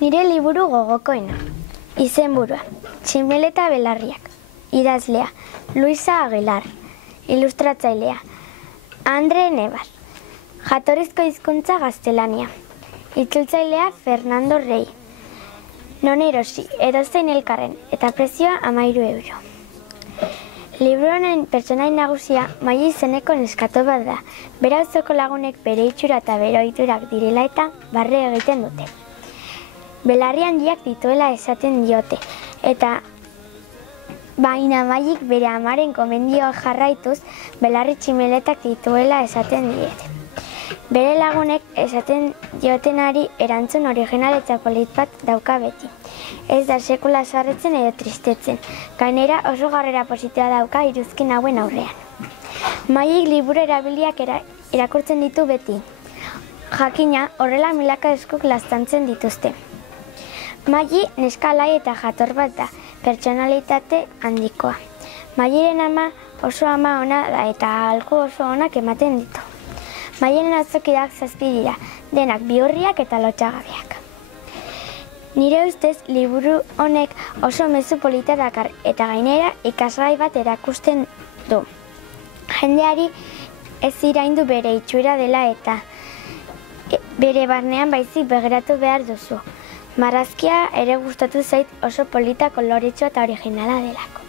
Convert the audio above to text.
Nire liburu gogokoena. Izenburua, Tximeleta belarriak. Idazlea, Luisa Aguilar. Ilustratzailea, Andre Nebar. Jatorrizko hizkuntza gaztelania. Itzultzailea Fernando Rey. Non erosi, edozein elkarren, eta prezioa 13 euro. Liburu honen pertsonai nagusia Maili izeneko neskato bat da. Bere auzoko lagunek bere itxura eta bere ohiturak direla eta barre egiten dute. Belarri handiak dituela esaten diote, eta baina Mailik bere amaren gomendioa jarraituz belarri tximeletak dituela esaten diete. Bere lagunek esaten diotenari erantzun original eta polit bat dauka beti. Ez da sekula sarretzen edo tristetzen, gainera oso jarrera positiboa dauka iruzkin hauen aurrean. Mailik liburu erabiliak irakurtzen ditu beti. Jakina, horrela milaka eskuk laztantzen dituzte. Maili neska alai eta jator bat da, pertsonalitate handikoa. Mailiren ama oso ama ona da eta aholku oso onak ematen ditu. Mailiren azokidak 7 dira, denak bihurriak eta lotsagabeak. Nire ustez, liburu honek oso mezu polita dakar eta gainera ikasgai bat erakusten du. Jendeari ez iraindu bere itxura dela eta bere barnean baizik begiratu behar duzu. Marrazkia ere gustatu zait oso polita, koloretsua eta originala delako.